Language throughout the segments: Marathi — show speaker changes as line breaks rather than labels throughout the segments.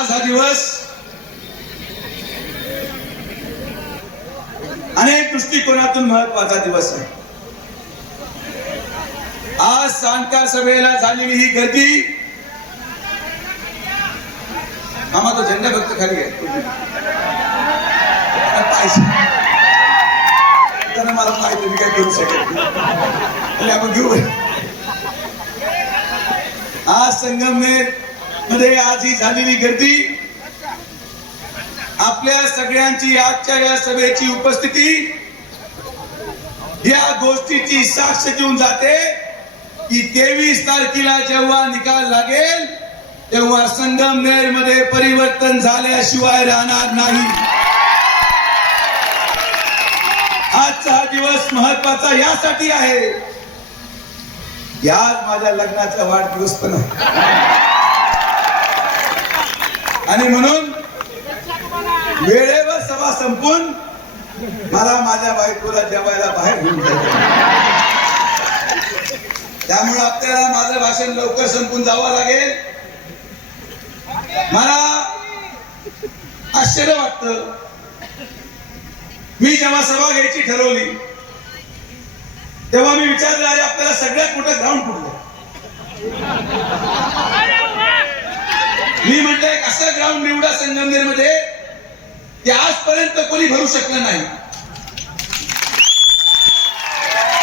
आज हा दिवस अनेक दृष्टिकोनातून महत्त्वाचा दिवस आहे. आज सांगता सभेला झालेली ही गर्दी आम्हा तो झेंडा फक्त खाली आहे त्यांना मला माहिती मी काय करू शकत आपण घेऊ. आज संगमनेर मध्ये आज ही झालेली गर्दी. आपल्या सगळ्यांची आजच्या या सभेची उपस्थिती या गोष्टीची साक्ष देऊन जाते की तेवीस तारखेला जेव्हा निकाल लागेल तेव्हा संगमनेरमध्ये परिवर्तन झाल्याशिवाय राहणार नाही. आजचा हा दिवस महत्त्वाचा यासाठी आहे. याच माझ्या लग्नाचा वाढदिवस पण आहे. आणि म्हणून वेळेवर सभा संपून मला माझ्या बायकोला जेवायला बाहेर घेऊन त्यामुळे आपल्याला माझं भाषण लवकर संपून जावं लागेल. मला आश्चर्य वाटतं. मी जेव्हा सभा घ्यायची ठरवली तेव्हा मी विचारलं अरे आपल्याला सगळ्यात मोठं ग्राउंड कुठलं? मी म्हटलं एक असं ग्राउंड निवडा संगमनेरमध्ये? की आजपर्यंत कोणी भरू शकलं नाही.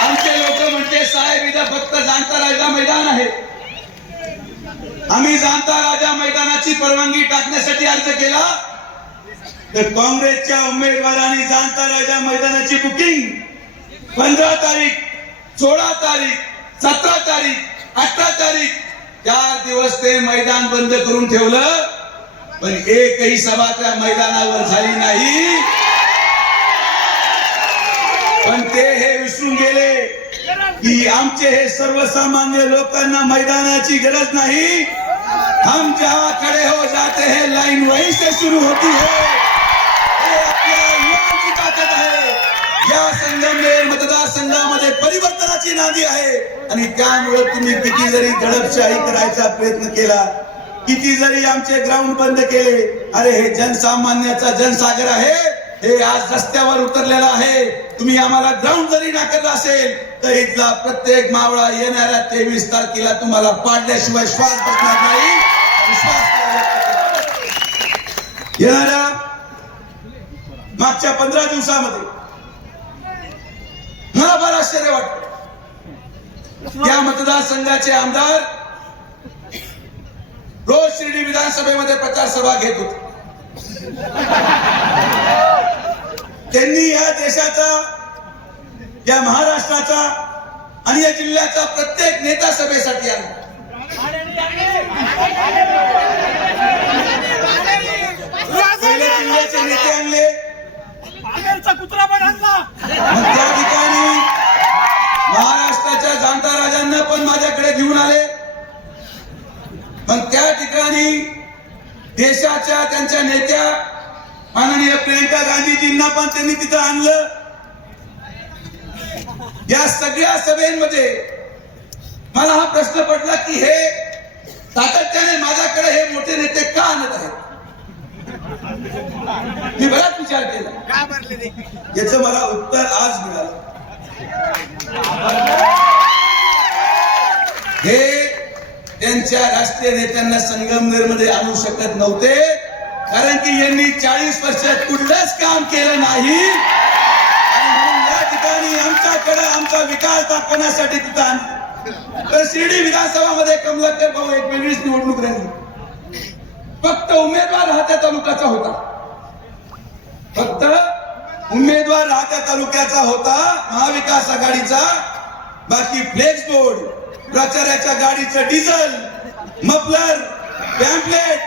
आमचे लोक म्हणते साहेब इथं फक्त जाणता राजा मैदान आहे. आम्ही जाणता राजा मैदानाची परवानगी टाकण्यासाठी अर्ज केला. तर काँग्रेसच्या उमेदवारांनी जाणता राजा मैदानाची बुकिंग पंधरा तारीख सोळा तारीख सतरा तारीख अठरा तारीख चार दिवस ते मैदान बंद करून ठेवलं पण एकही सभा त्या मैदानावर झाली नाही. पण ते हे विसरून गेले की आमचे हे सर्वसामान्य लोकांना मैदानाची गरज नाही. हम जहा खड़े हो जाते हैं लाइन वहीं से शुरू होती है आपल्या युवकांची ताकद आहे या संगमनेर मतदारसंघामध्ये परिवर्तनाची नांदी आहे. आणि त्यामुळे तुम्ही किती जरी दडपशाही करायचा प्रयत्न केला किती जरी आमचे ग्राउंड बंद केले अरे हे जनसामान्याचा जनसागर आहे हे आज रस्त्यावर उतरलेला आहे. तुम्ही आम्हाला ग्राउंड जरी नाकारला असेल तर इथला प्रत्येक मावळा येणाऱ्या तेवीस तारखेला तुम्हाला पाडल्याशिवाय श्वास बसणार नाही. विश्वास येणाऱ्या मागच्या पंधरा दिवसामध्ये मला फार आश्चर्य वाटत. त्या मतदारसंघाचे आमदार रोज शिर्डी विधानसभेमध्ये प्रचार सभा घेत होते. त्यांनी या देशाचा या महाराष्ट्राचा आणि या जिल्ह्याचा प्रत्येक नेता सभेसाठी आला पहिले जिल्ह्याचे नेते आणले.
कुत्रा पण आणला
मग त्या ठिकाणी महाराष्ट्राच्या जाणता राजांना पण माझ्याकडे घेऊन आले पण त्या ठिकाणी देशाच्या त्यांच्या नेत्या माननीय प्रियंका गांधीजींना पण त्यांनी तिथं आणलं. या सगळ्या सभेमध्ये मला हा प्रश्न पडला की हे सातत्याने माझ्याकडे हे मोठे नेते का आणत आहेत? मी बराच विचार केला. याचं मला उत्तर आज मिळालं. हे त्यांच्या राष्ट्रीय नेत्यांना संगमनेरमध्ये आणू शकत नव्हते. कारण की यांनी चाळीस वर्षात कुठलंच काम केलं नाही. आणि या ठिकाणी आमच्याकडे आमचा विकास दाखवण्यासाठी तिथं तर शिर्डी विधानसभामध्ये कमलाकर भाऊ एक वेगळीच निवडणूक राहिली फक्त उमेदवार हा त्या तालुक्याचा होता. फक्त उमेदवार राहत्या तालुक्याचा होता महाविकास आघाडीचा. बाकी फ्लेक्स बोर्ड प्रचाराच्या गाडीचं डिझेल मफलर पॅम्पलेट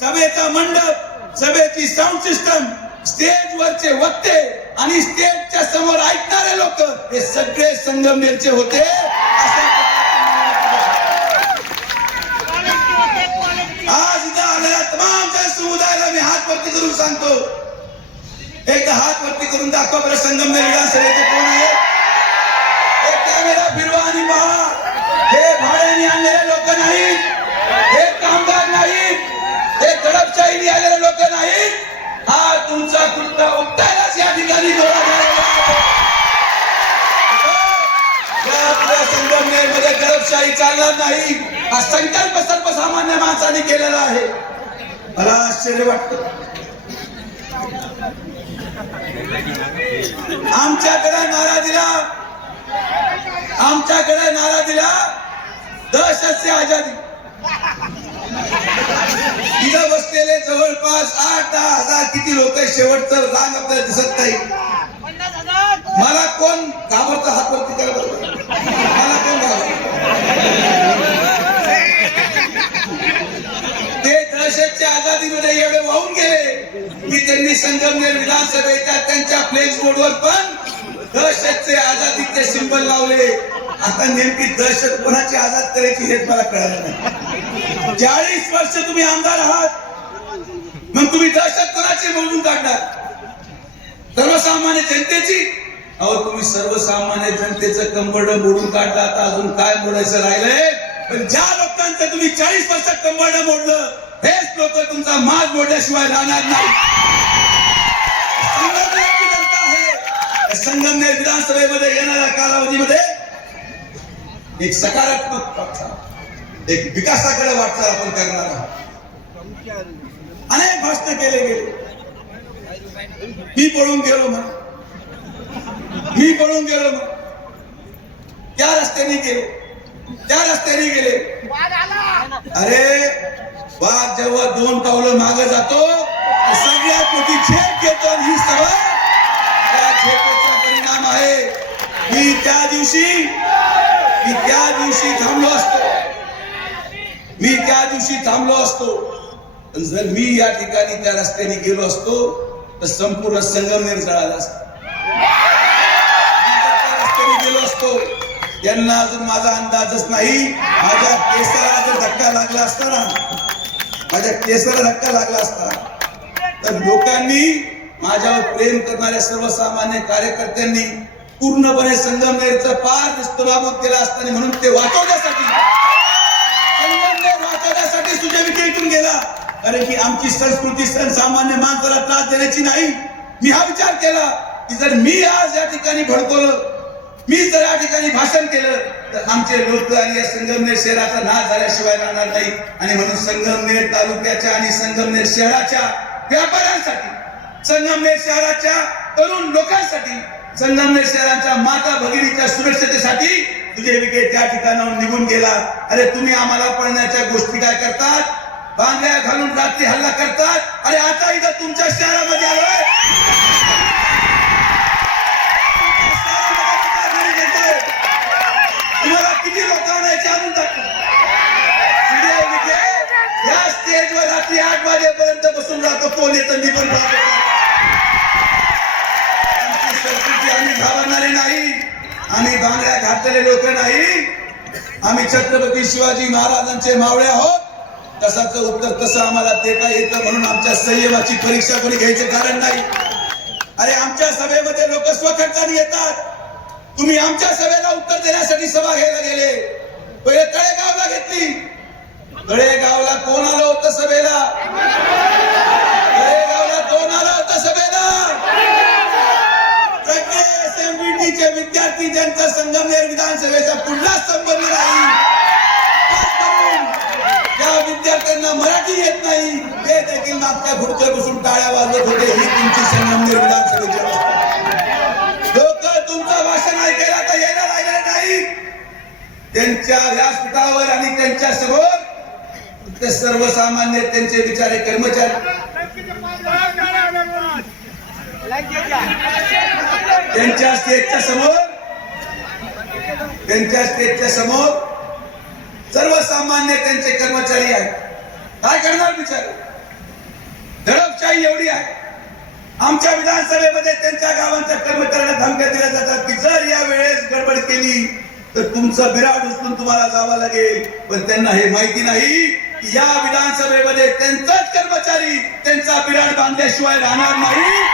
सभेचा मंडप सभेची साऊंड सिस्टम स्टेज वरचे वक्ते आणि स्टेजच्या समोर ऐकणारे लोक हे सगळे संगमनेरचे होते. आज इथं आलेल्या तमाम समुदायाला मी हात वरती करून सांगतो. एकदा हात वरती करून दाखवा बरं संगमनेर विधानसभेचे कोण आहे? लोकशाहीने आलेले लोक नाही हा तुमचा कुर्ता उपटायलाच या ठिकाणी संघटनेमध्ये झालेला हो. चालणार नाही. हा संकल्प सर्वसामान्य माणसाने केलेला आहे. मला आश्चर्य वाटतं. आमच्याकडे नारा दिला. आमच्याकडे नारा दिला. दहशत से आजादी. तिथं बसलेले जवळपास आठ दहा हजार किती लोक शेवटचं रांग आपल्याला दिसत नाही. मला कोण घाबरता हात वरती करा मला कोण ते दहशतच्या आझादीमध्ये एवढे वाहून गेले की त्यांनी संगमनेर विधानसभेच्या त्यांच्या फ्लेक्स बोर्डवर पण दहशतचे आझादीचे सिंबल लावले. आता नेमकी दहशत कोणाची आझाद करायची हेच मला कळालं नाही. चाळीस वर्ष तुम्ही आमदार आहात. मग तुम्ही दहशत कोणाची मोजून काढणार? सर्वसामान्य जनतेची? अहो तुम्ही सर्वसामान्य जनतेचं कंबड मोडून काढलं आता. अजून काय मोडायचं राहिलंय? पण ज्या लोकांचं तुम्ही चाळीस वर्ष कंबड मोडलं हेच लोक तुमचा माज मोडल्याशिवाय राहणार नाही. संगमनेर विधानसभेमध्ये येणाऱ्या कालावधीमध्ये एक सकारात्मक वाटचाल एक विकासाकडे वाटचाल आपण करणार आहोत. अनेक भाषण केले गेले. मी पळून गेलो म्हण. मी पळून गेलो म्हण. त्या रस्त्याने गेले. त्या रस्त्याने गेले. अरे वाघ जेव्हा दोन पावलं मागे जातो सगळ्यात मोठी झेप घेतो आणि ही सवय त्या झेपेचा परिणाम आहे. मी त्या दिवशी मी त्या दिवशी थांबलो असतो. मी त्या दिवशी थांबलो असतो. जर मी या ठिकाणी त्या रस्त्याने गेलो असतो तर संपूर्ण संगमनेर जळाला असतो. मी त्या रस्त्याने गेलो असतो त्यांना अजून माझा अंदाजच नाही. माझ्या केसाला जर धक्का लागला असता ना माझ्या केसाला धक्का लागला असता तर लोकांनी माझ्यावर प्रेम करणाऱ्या सर्वसामान्य कार्यकर्त्यांनी पूर्णपणे संगमनेरचं पार निस्तराभूत केला असताना म्हणून ते वाचवण्यासाठी संगमनेर वाचवण्यासाठी सुजय विखे इथून गेला. कारण की आमची संस्कृती सर्वसामान्य माणसाला त्रास देण्याची नाही. मी हा विचार केला की जर मी आज या ठिकाणी भडकवलं मी जर या ठिकाणी भाषण केलं तर आमचे लोक आणि या संगमनेर शहराचा नाश झाल्याशिवाय राहणार नाही. आणि म्हणून संगमनेर तालुक्याच्या आणि संगमनेर शहराच्या व्यापाऱ्यांसाठी संगमनेर शहराच्या तरुण लोकांसाठी संगमनेर शहराच्या माता भगिनीच्या सुरक्षतेसाठी तुझे विखे त्या ठिकाणाहून निघून गेला. अरे तुम्ही आम्हाला पळण्याच्या गोष्टी काय करतात? बांगड्या घालून रात्री हल्ला करतात? अरे आता इथं तुमच्या शहरामध्ये आलोय. तुम्हाला किती लोकांना याची आणून टाकतो या स्टेजवर रात्री आठ वाजेपर्यंत बसून राहतो. कोण येतं निघून राहतो आमची संस्कृती आम्ही नाही आम्ही बांगड्या घातलेले लोक नाही. आम्ही छत्रपती शिवाजी महाराजांचे मावळे आहोत. तसाच उत्तर तसं आम्हाला देता येतं म्हणून आमच्या संयमाची परीक्षा कोणी घ्यायचे कारण नाही. अरे आमच्या सभेमध्ये लोक स्वखर्चाने येतात. तुम्ही आमच्या सभेला उत्तर देण्यासाठी सभा घ्यायला गेले. पहिले तळेगावला घेतली. तळेगावला कोण आलं होतं सभेला तळेगावला कोण आलं होतं सभेला सगळे एसएमबीटीचे विद्यार्थी ज्यांचा संगमनेर विधानसभेचा पुन्हा संबंध नाही विद्यार्थ्यांना मराठी येत नाही ते देखील मागच्या खुर्च्या बसून टाळ्या वाजवत होते. ही तुमची संगमनेर विधानसभेची लोक तुमचं भाषण ऐकायला तर यायला लागले नाही त्यांच्या व्यासपीठावर आणि त्यांच्यासमोर ते सर्वसामान्य त्यांचे विचारे कर्मचारी. त्यांच्या स्टेजच्या समोर त्यांच्या स्टेजच्या समोर सर्वसामान्य त्यांचे कर्मचारी आहेत. काय करणार बिचारे? दडपशाही एवढी आहे. आमच्या विधानसभेमध्ये त्यांच्या गावांच्या कर्मचाऱ्यांना धमक्या दिल्या जातात की जर या वेळेस गडबड केली तर तुमचं बिराड उचलून तुम्हाला जावं लागेल. पण त्यांना हे माहिती नाही की या विधानसभेमध्ये त्यांचाच कर्मचारी त्यांचा बिराड बांधल्याशिवाय राहणार नाही.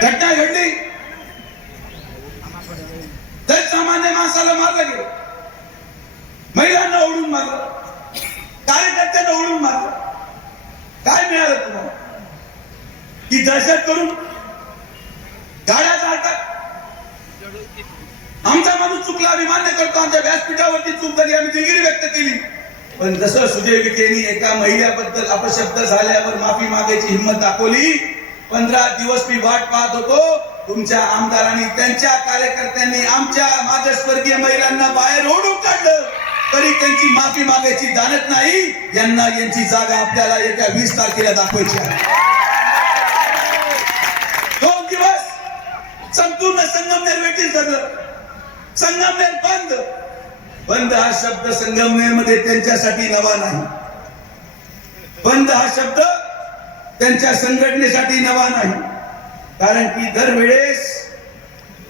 घटना घडली. सामान्य माणसाला मारलं गेलं. महिलांना ओढून मारलं. कार्यकर्त्यांना ओढून मारलं. काय मिळालं तुम्हाला? की दहशत करून गाड्या चालतात. आमचा माणूस चुकला आम्ही मान्य करतो. आमच्या व्यासपीठावरती चूक झाली आम्ही दिलगिरी व्यक्त केली. पण जसं सुजय विखेनी एका महिलाबद्दल अपशब्द झाल्यावर माफी मागायची हिंमत दाखवली पंधरा दिवस मी वाट पाहत होतो. तुमच्या आमदारांनी त्यांच्या कार्यकर्त्यांनी आमच्या मागासवर्गीय महिलांना बाहेर ओढून काढलं. तरी त्यांची माफी मागायची जाणत नाही. यांना यांची जागा आपल्याला येत्या वीस तारखेला दाखवायची आहे. दोन दिवस संपूर्ण संगमनेर वेटीस धरलं संगमनेर बंद. बंद हा शब्द संगमनेरमध्ये त्यांच्यासाठी नवा नाही. बंद हा शब्द त्यांच्या संघटनेसाठी नवा नाही. कारण की दरवेळेस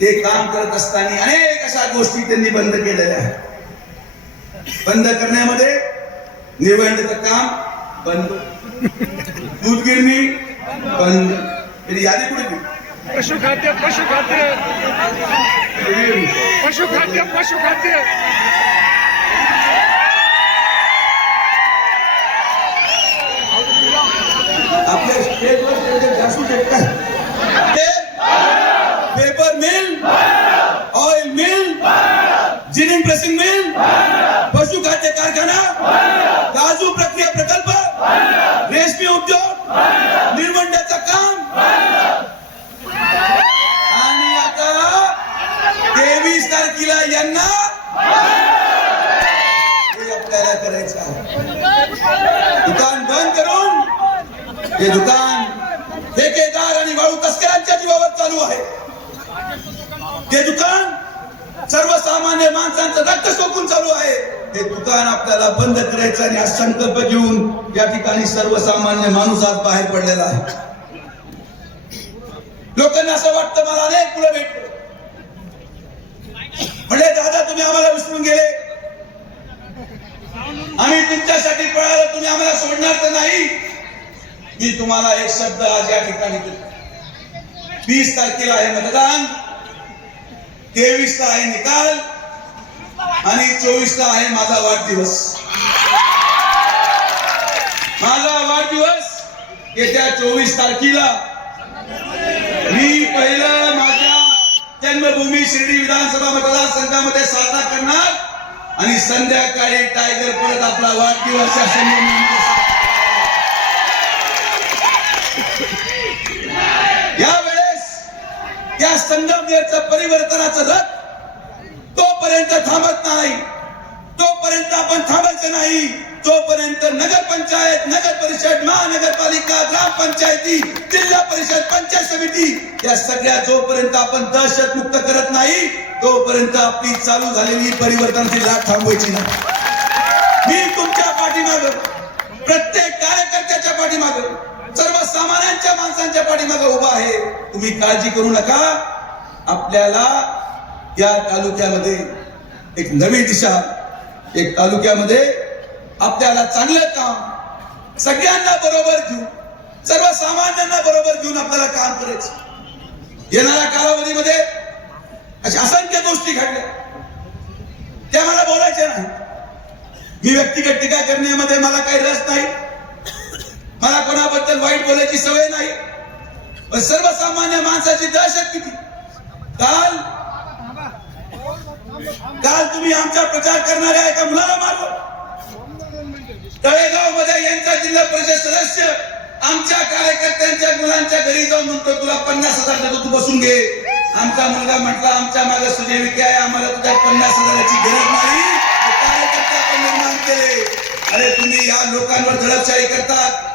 ते काम करत असताना अनेक अशा गोष्टी त्यांनी बंद केलेल्या आहेत. बंद करण्यामध्ये निवडणूक काम बंद. दूध गिरणी बंद यादी कुठे?
पशुखाद्य पशुखाद्य. पशुखाद्य पशुखाद्य.
आपल्या स्टेजवर त्यांचे जासूस आहेत काय ते paper mill oil mill ginning pressing mill पशुखाद्य कारखाना काजू प्रक्रिया प्रकल्प रेशमी उद्योग निर्बंधाचं काम आणि आता तेवीस तारखेला यांना हे आपल्याला करायचं आहे दुकान बंद करून हे दुकान ठेकेदार आणि वाळू तस्करांच्या जीवावर चालू आहे. ते दुकान सर्वसामान्य माणसांचं रक्त सोपून चालू आहे. हे दुकान आपल्याला बंद करायचं आणि हा संकल्प घेऊन या ठिकाणी सर्वसामान्य माणूस आज बाहेर पडलेला आहे. लोकांना असं वाटतं मला अनेक मुलं भेटले. म्हणजे दादा तुम्ही आम्हाला विसरून गेले. आम्ही तुमच्यासाठी पळालो तुम्ही आम्हाला सोडणार तर नाही. मी तुम्हाला एक शब्द आज या ठिकाणी देतो. वीस तारखेला आहे मतदान तेवीस ला आहे निकाल आणि चोवीस ला आहे माझा वाढदिवस. माझा वाढदिवस येत्या चोवीस तारखेला. मी पहिलं माझ्या जन्मभूमी शिर्डी विधानसभा मतदारसंघामध्ये आणि संध्याकाळी टायगर परत आपला वाढदिवस यावेळेस या संगमनेरचं परिवर्तनाचं रथ तोपर्यंत थांबत नाही. तोपर्यंत आपण थांबायचं नाही. तोपर्यंत नगरपंचायत नगर परिषद महानगरपालिका ग्रामपंचायती जिल्हा परिषद पंचायत समिती या सगळ्या जोपर्यंत आपण दहशत मुक्त करत नाही तोपर्यंत आपली चालू झालेली परिवर्तनाची लाट थांबवायची नाही. मी तुमच्या पाठीमाग प्रत्येक कार्यकर्त्याच्या माग सर्वसामान्यांच्या माणसांच्या पाठीमाग उभा आहे. तुम्ही काळजी करू नका. आपल्याला या तालुक्यामध्ये एक नवी दिशा एक तालुक्यामध्ये आपल्याला चांगलं काम सगळ्यांना बरोबर घेऊन सर्वसामान्यांना बरोबर घेऊन आपल्याला काम करायचं. येणाऱ्या कालावधीमध्ये अशा असंख्य गोष्टी घडल्या. त्या मला बोलायच्या नाही. मी व्यक्तिगत टीका करण्यामध्ये मला काही रस नाही. मला कोणाबद्दल वाईट बोलायची सवय नाही. पण सर्वसामान्य माणसाची दहशत किती? काल काल तुम्ही आमचा प्रचार करणाऱ्या एका मुलाला मारलो तळेगावमध्ये यांचा जिल्हा परिषद सदस्य आमच्या कार्यकर्त्यांच्या मुलांच्या घरी जाऊन म्हणतो तुला पन्नास हजार तू बसून घे. आमचा मुलगा म्हटला आमच्या मागे सुजय विखे आहे आम्हाला तुझ्या पन्नास हजाराची गरज नाही. हे आपण निर्माण केले. अरे तुम्ही या लोकांवर दडपशाही करतात.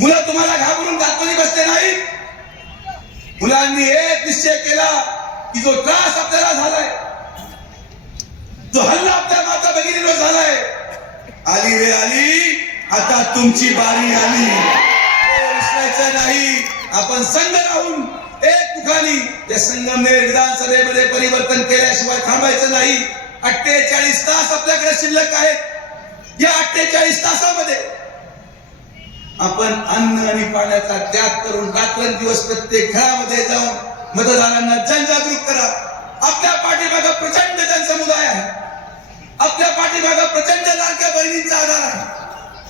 मुलं तुम्हाला घाबरून गातमध्ये बसते नाही मुलांनी एक निश्चय केला की जो त्रास आपल्याला झालाय जो हल्ला आपल्या माता भगिनीवर झालाय आली रे आली आता तुमची बारी आली. विसरायचं नाही. आपण संघ राहून एक ठिकाणी ते संगमनेर विधानसभेमध्ये परिवर्तन केल्याशिवाय थांबायचं नाही. अठ्ठेचाळीस तास आपल्याकडे शिल्लक आहेत. या अठ्ठेचाळीस तासामध्ये आपण अन्न आणि पाण्याचा त्याग करून रात्रंदिवस प्रत्येक घरामध्ये जाऊन मतदारांना जनजागृत करा. आपल्या पाठीमागं प्रचंड जनसमुदाय आहे. आपल्या पाठीमागं प्रचंड लाडक्या बहिणींचा आधार आहे.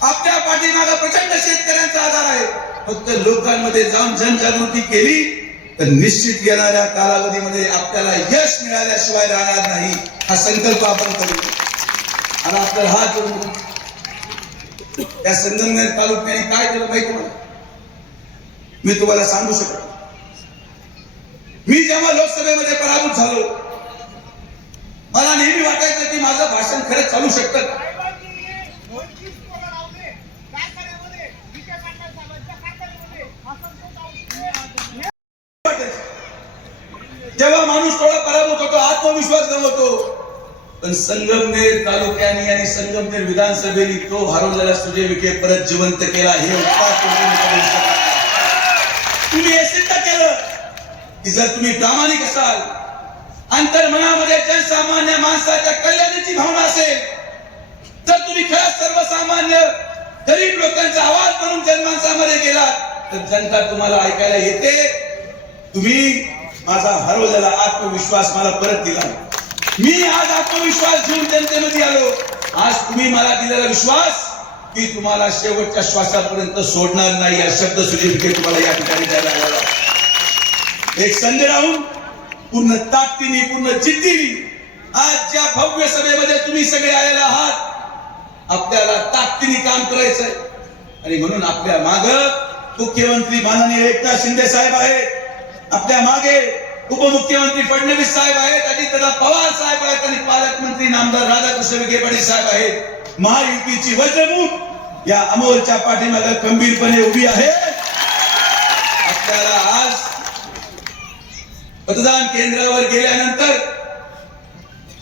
आपल्या पाठीमागा प्रचंड शेतकऱ्यांचा आधार आहे. फक्त लोकांमध्ये जाऊन जनजागृती केली तर निश्चित येणाऱ्या कालावधीमध्ये आपल्याला यश मिळाल्याशिवाय राहणार नाही हा संकल्प आपण करू. आणि आपल्याला हा करू. त्या संगमनेर तालुक्याने काय केलं माहिती मला मी तुम्हाला सांगू शकतो मी जेव्हा लोकसभेमध्ये पराभूत झालो मला नेहमी वाटायचं की माझं भाषण खरंच चालू शकतं. तेव्हा जेव्हा माणूस थोडा पराभूत होतो आत्मविश्वास गमवतो. पण संगमनेर तालुक्याने आणि संगमनेर विधानसभेने तो हरवलेला सुजय विखे परत जिवंत केला. हे तुम्ही हे सिद्ध केलं की जर तुम्ही प्रामाणिक असाल अंतर्मनामध्ये जनसामान्य माणसाच्या कल्याणाची भावना असेल तर तुम्ही खरंच सर्वसामान्य गरीब लोकांचा आवाज म्हणून जनमानसामध्ये गेलात तर जनता तुम्हाला ऐकायला येते. तुम्ही माझा हरवलेला आत्मविश्वास मला परत दिला. मी आज आत्मविश्वास घेऊन जनतेमध्ये आलो. आज तुम्ही मला दिलेला विश्वास की तुम्हाला शेवटच्या श्वासापर्यंत सोडणार नाही या शब्द सुधीर तुम्हाला या ठिकाणी द्यायला आला एक संधी राहून पूर्ण ताकदीने पूर्ण जिद्दीने आज ज्या भव्य सभेमध्ये तुम्ही सगळे आलेले आहात आपल्याला ताकदीने काम करायचंय. आणि म्हणून आपल्या माग मुख्यमंत्री माननीय एकनाथ शिंदे साहेब आहेत. आपल्या मागे उपमुख्यमंत्री फडणवीस साहेब आहेत अजितदादा पवार साहेब आहेत आणि पालकमंत्री नामदार राधाकृष्ण विखे पाटील साहेब आहेत. महायुतीची वज्रमूठ या अमोलच्या पाठीमागे खंबीरपणे उभी आहे. आपल्याला आज मतदान केंद्रावर गेल्यानंतर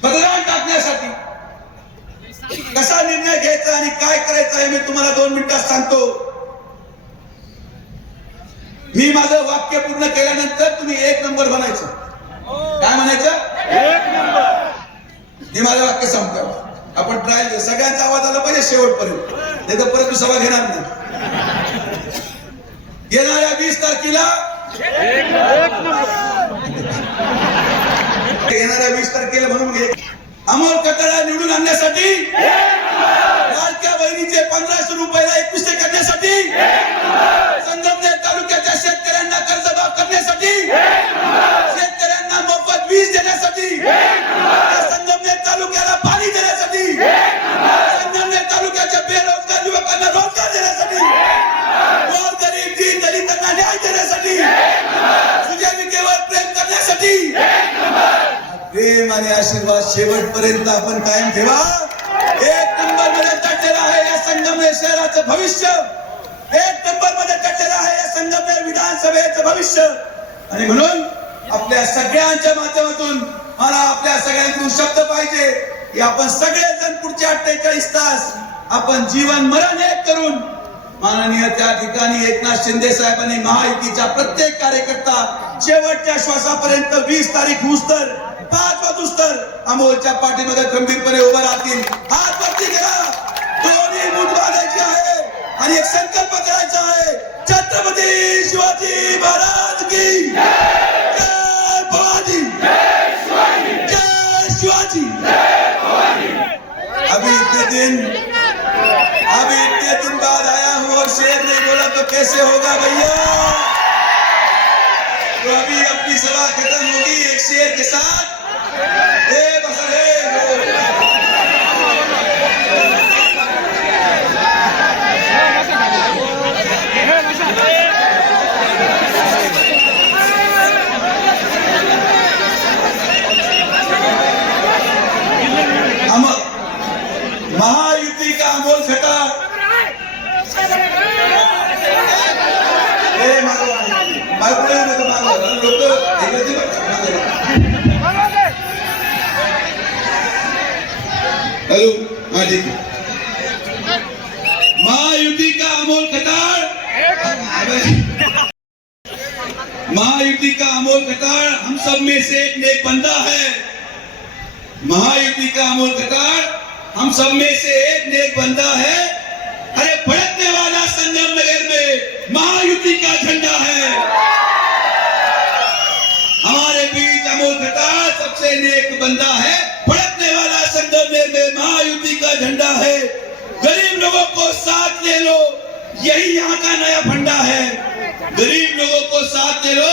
मतदान टाकण्यासाठी कसा निर्णय घ्यायचा आणि काय करायचं आहे मी तुम्हाला दोन मिनिटात सांगतो. मी माझं वाक्य पूर्ण केल्यानंतर तुम्ही एक नंबर म्हणायचं काय म्हणायचं? मी माझं वाक्य संपतो आपण ट्रायल घेऊ सगळ्यांचा आवाज आला पाहिजे शेवटपर्यंत. नाही तर परत मी सभा घेणार नाही. येणाऱ्या वीस तारखेला येणाऱ्या वीस तारखेला म्हणून घे अमोल कटाळा निवडून आणण्यासाठी लाडक्या बहिणीचे पंधराशे रुपयाला एकवीसशे करण्यासाठी शेतकऱ्यांना मोफत वीज देण्यासाठी. संगमनेर तालुक्याला पाणी देण्यासाठी. संगमनेर तालुक्याच्या बेरोजगार युवकांना रोजगार देण्यासाठी. गोरगरीब दीन दलितांना न्याय देण्यासाठी. सुजय विखेवर प्रेम करण्यासाठी. प्रेम आणि आशीर्वाद शेवटपर्यंत आपण कायम ठेवा. एक नंबरमध्ये टटलेलं आहे या संगमनेर शहराचं भविष्य. एक नंबरमध्ये टटलेलं आहे या संगमनेर विधानसभेचं भविष्य. आणि म्हणून आपल्या सगळ्यांच्या माध्यमातून मला आपल्या सगळ्यांकडून शब्द पाहिजे की आपण सगळेजण पुढचे अठ्ठेचाळीस तास आपण जीवन मरण एक करून माननीय त्या ठिकाणी एकनाथ शिंदे साहेबांनी महायुतीचा प्रत्येक कार्यकर्ता शेवटच्या श्वासापर्यंत वीस तारीख तर पाच वाजूस्तर अमोलच्या पाठीमध्ये खंबीरपणे उभं राहतील. हात वरती करा दोन्ही मूठ बांधायची आहे. आणि एक संकल्प करायचा आहे छत्रपती शिवाजी महाराज की। जय भवानी। जय शिवाजी। अभी इतने दिन, अभी इतने दिन बाद आया हूँ और शेर नहीं बोला तो कैसे होगा भैया? तो अभी अपनी सभा खत्म होगी एक शेर के साथ। ए बसर हॅलो, हा, ठीक आहे महायुति का अमोल खटार महायुति का अमोल खटार हम सब में से एक नेक बंदा है। महायुति का अमोल कटार, हम सब में से एक नेक बंदा है। बंदा है, भड़कने वाला संगम में महायुति का झंडा है। गरीब लोगों को साथ ले लो, यही यहाँ का नया फंडा है। गरीब लोगों को साथ ले लो